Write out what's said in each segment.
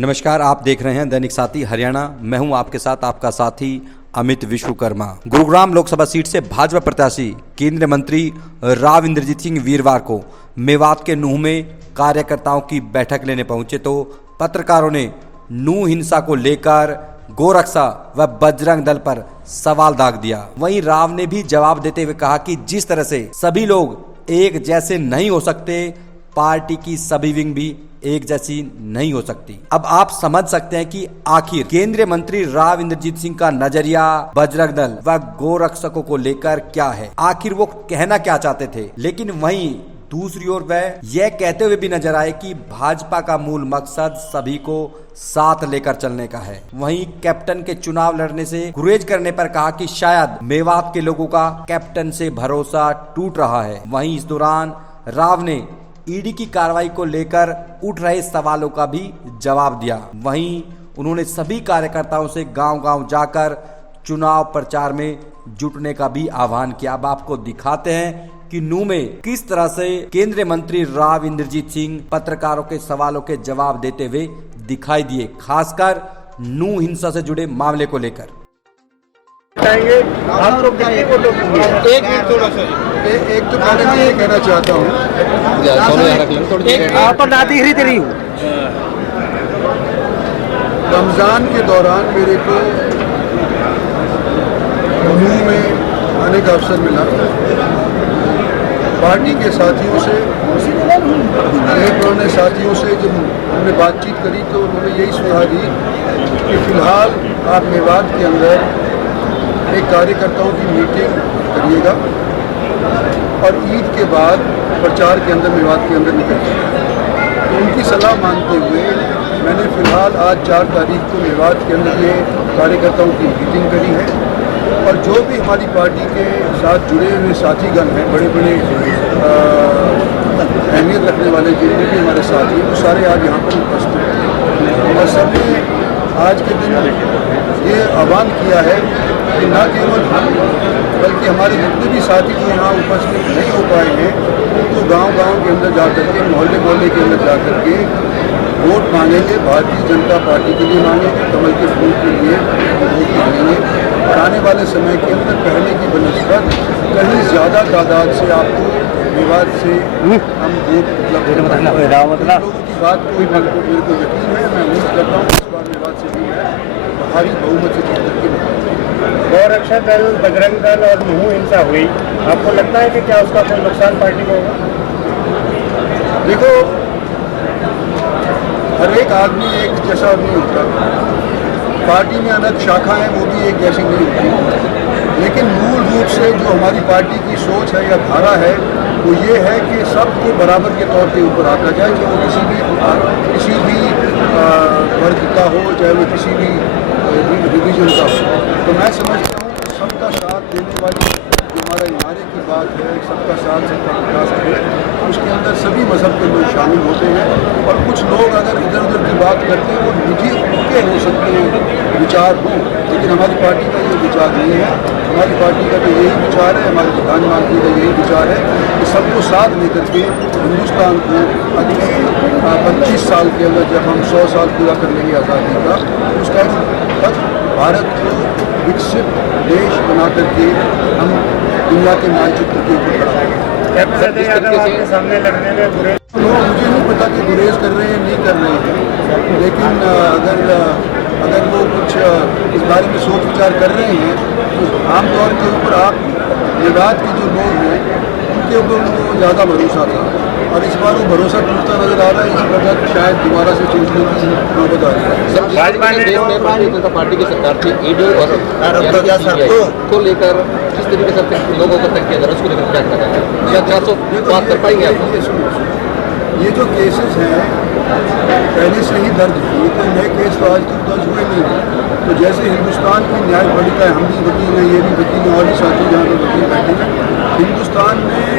नमस्कार, आप देख रहे हैं दैनिक साथी हरियाणा। मैं हूं आपके साथ आपका साथी अमित विश्वकर्मा। गुरुग्राम लोकसभा सीट से भाजपा प्रत्याशी केंद्रीय मंत्री राव इंद्रजीत सिंह वीरवार को मेवात के नूह में कार्यकर्ताओं की बैठक लेने पहुंचे तो पत्रकारों ने नूह हिंसा को लेकर गोरक्षा व बजरंग दल पर सवाल दाग दिया। वहीं राव ने भी जवाब देते हुए कहा कि जिस तरह से सभी लोग एक जैसे नहीं हो सकते, पार्टी की सभी विंग भी एक जैसी नहीं हो सकती। अब आप समझ सकते हैं कि आखिर केंद्रीय मंत्री राव इंद्रजीत सिंह का नजरिया बजरंग दल व गोरक्षकों को लेकर क्या है, आखिर वो कहना क्या चाहते थे। लेकिन वहीं दूसरी ओर वह यह कहते हुए भी नजर आए कि भाजपा का मूल मकसद सभी को साथ लेकर चलने का है। वहीं कैप्टन के चुनाव लड़ने से गुरेज करने पर कहा कि शायद मेवात के लोगों का कैप्टन से भरोसा टूट रहा है। वहीं इस दौरान राव ने ईडी की कार्रवाई को लेकर उठ रहे सवालों का भी जवाब दिया। वहीं उन्होंने सभी कार्यकर्ताओं से गांव-गांव जाकर चुनाव प्रचार में जुटने का भी आह्वान किया। अब आपको दिखाते हैं कि नूह में किस तरह से केंद्रीय मंत्री राव इंद्रजीत सिंह पत्रकारों के सवालों के जवाब देते हुए दिखाई दिए, खासकर नूह हिंसा से जुड़े मामले को लेकर। आप लोग एक मिनट थोड़ा सा एक तो पहले मैं ये कहना चाहता हूँ, आप ना दिख रही तेरी रमजान के दौरान मेरे को नूह में आने का अवसर मिला। पार्टी के साथियों से, एक पुराने साथियों से जब हमने बातचीत करी तो उन्होंने यही सुझाव दी कि फिलहाल आप मेवात के अंदर एक कार्यकर्ताओं की मीटिंग करिएगा और ईद के बाद प्रचार के अंदर मेवात के अंदर निकलिएगा। तो उनकी सलाह मानते हुए मैंने फिलहाल आज 4 तारीख को मेवात के अंदर ये कार्यकर्ताओं की मीटिंग करी है और जो भी हमारी पार्टी के साथ जुड़े हुए साथीगण हैं, बड़े बड़े अहमियत रखने वाले जितने भी हमारे साथी हैं, वो सारे आज यहाँ पर उपस्थित हैं और सबने आज के दिन ये आह्वान किया है कि न केवल हम बल्कि हमारे जितने भी साथी जो यहाँ उपस्थित नहीं हो पाए हैं उनको गांव-गांव के अंदर जा करके, मोहल्ले के अंदर जा करके वोट मांगेंगे। भारतीय जनता पार्टी के लिए मांगेंगे, कमल के फूल के लिए वोट मांगेंगे और आने वाले समय के अंदर पहले की बनस्पत कहीं ज़्यादा तादाद से आपको विवाद से हम वोट लोगों की बात को मेरे को यकीन है। मैं उम्मीद करता हूँ इस बार विवाद से भी मैं भारी बहुमत से जीत करके गौरक्षा दल, बजरंग दल और नूह हिंसा हुई, आपको लगता है कि क्या उसका कोई नुकसान पार्टी को होगा? देखो, हर एक आदमी एक जैसा नहीं होता, पार्टी में अलग शाखाएं वो भी एक जैसी नहीं होती, लेकिन मूल रूप से जो हमारी पार्टी की सोच है या धारा है वो ये है कि सबको बराबर के तौर पे ऊपर आका जाए, चाहे वो किसी भी वर्ग का हो, चाहे वो किसी भी रिलीजन का हो। तो मैं समझता हूँ कि सबका साथ देने वाली जो हमारा नारे की बात है, सबका साथ सबका विकास है, उसके अंदर सभी मज़हब के लोग शामिल होते हैं और कुछ लोग अगर इधर उधर की बात करते हैं वो निजी उनके हो सकते हैं विचार हों, लेकिन हमारी पार्टी का ये विचार नहीं है। हमारी पार्टी का तो यही विचार है, हमारे प्रधानमंत्री का यही विचार है कि सबको साथ लेकर के हिंदुस्तान को अगले 25 साल के अंदर जब हम 100 साल पूरा कर लेंगे आज़ादी का, उस टाइम तक भारत को विकसित देश बना करके हम दुनिया के मानचित्र के ऊपर खड़ा आपके सामने लड़ने में बुरे मुझे नहीं पता कि गुरेज कर रहे हैं नहीं कर रहे हैं, लेकिन अगर वो कुछ इस बारे में सोच विचार कर रहे हैं तो आमतौर के ऊपर आप मेवात के जो लोग हैं उनके ऊपर उनको ज़्यादा भरोसा था और इस बार वो भरोसा टूटता नजर आ रहा है। इसी वजह शायद दोबारा से चूटने की नौबत आ रही है। भारतीय जनता पार्टी की सरकार थी, ईडी और को लेकर किस तरीके से लोगों को तक किया जा रहा है, उसको लेकर क्या कहना है, क्या 400 कर पाएंगे आप? ये जो केसेस हैं पहले से ही दर्ज हुए, कोई नए केस तो आज तक दर्ज हुए नहीं। तो जैसे हिंदुस्तान की न्यायपालिका है, हम भी वकील हैं, ये भी वकील हैं और भी साथी जहाँ पर वकील बैठे हैं, हिंदुस्तान में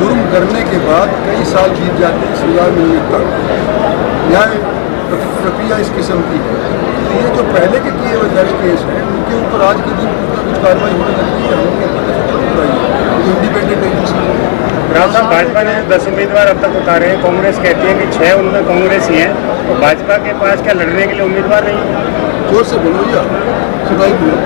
जुर्म करने के बाद कई साल बीत जाते हैं सजा मिलने तक। न्याय प्रक्रिया इस किस्म की है। तो ये जो पहले के किए हुए दर्ज केस हैं उनके ऊपर आज के दिन कुछ कार्रवाई होने लगती है। इंडिपेंडेंट एजेंसी राव साहब, भाजपा ने 10 उम्मीदवार अब तक उतारे हैं। कांग्रेस कहती है कि 6 उनमें कांग्रेसी हैं, तो भाजपा के पास क्या लड़ने के लिए उम्मीदवार नहीं है? जोर से बोलो या सुनाई दिया।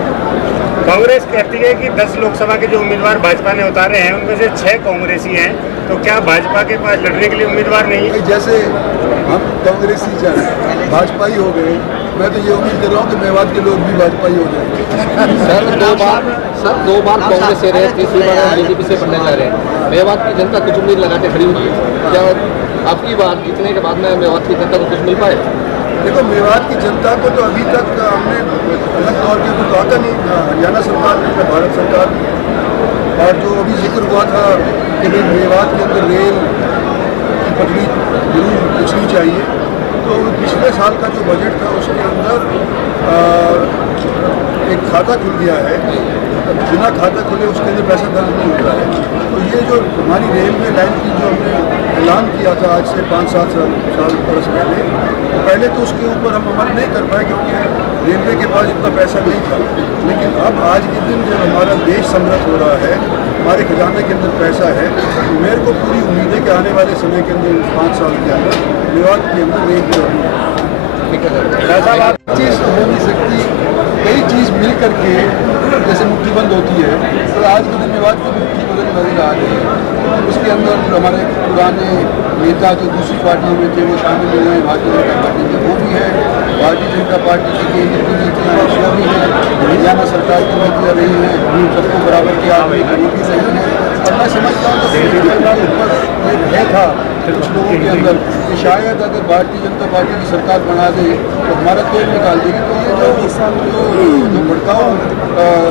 कांग्रेस कहती है कि 10 लोकसभा के जो उम्मीदवार भाजपा ने उतारे हैं उनमें से 6 कांग्रेसी हैं, तो क्या भाजपा के पास लड़ने के लिए उम्मीदवार नहीं है? भाई जैसे हम कांग्रेसी जन भाजपा ही हो गए, मैं तो ये उम्मीद कर रहा हूँ कि मेवात के लोग भी भाजपा ही हो जाएंगे। सर दो बार कांग्रेस से रहे, तीसरी बार हम बीजेपी से बनने जा रहे हैं। मेवात की जनता कुछ उम्मीद लगा के खड़ी हुई है, क्या आपकी बार जीतने के बाद में मेवात की जनता को कुछ मिल पाए? देखो, मेवात की जनता को तो अभी तक हमने अलग तौर के कुछ आता नहीं। हरियाणा सरकार ने, भारत सरकार ने, और जो अभी जिक्र हुआ था कि भाई मेवात के अंदर रेल की पटरी जरूर पूछनी चाहिए, तो पिछले साल का जो बजट था उसके अंदर एक खाता खुल गया है। बिना खाता खुले उसके अंदर पैसा दर्ज नहीं होता है। तो ये जो हमारी रेलवे लाइन की जो हमने ऐलान किया था आज से 5-7 साल बरस पहले तो उसके ऊपर हम अमल नहीं कर पाए क्योंकि रेलवे के पास इतना पैसा नहीं था। लेकिन अब आज के दिन जब हमारा देश समृद्ध हो रहा है, हमारे खजाने के अंदर पैसा है, तो मेरे को पूरी उम्मीद है कि आने वाले समय के अंदर 5 साल के अंदर मेवात के अंदर रेल चीज़ हो नहीं सकती। कई चीज़ मिल करके जैसे मुट्ठी बंद होती है, तो आज के दिन मेवात की मुट्ठी बंद नजर आ रही है। उसके अंदर हमारे पुराने नेता जो दूसरी पार्टियों में थे वो शामिल हुए हैं भारतीय जनता पार्टी में, वो भी है। भारतीय जनता पार्टी की केंद्र की नीतियाँ वो भी है। हरियाणा सरकार की नीतियाँ रही हैं, सबको बराबर की आदमी की नीति सही है। और मैं समझता हूँ कि ऊपर ये भय था कुछ लोगों के अंदर कि शायद अगर भारतीय जनता पार्टी की सरकार बना दे तो हमारा तेल निकाल देगी। तो ये जो भड़काऊ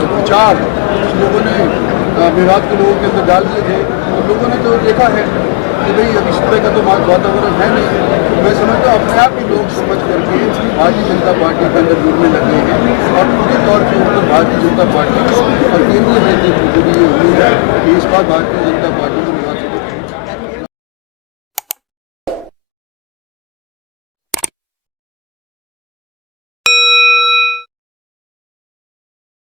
विचार लोगों ने मेवात के लोगों के अंदर डाल दिए थे, तो लोगों ने तो देखा है कि भाई अभी इस तरह का तो वातावरण है नहीं। तो मैं समझता हूँ अपने आप ही लोग समझ करके भारतीय जनता पार्टी के अंदर जुड़ने लगे हैं और पूरे तौर के ऊपर भारतीय जनता पार्टी और केंद्रीय नेतृत्व को भी ये उम्मीद है कि इस बार भारतीय जनता पार्टी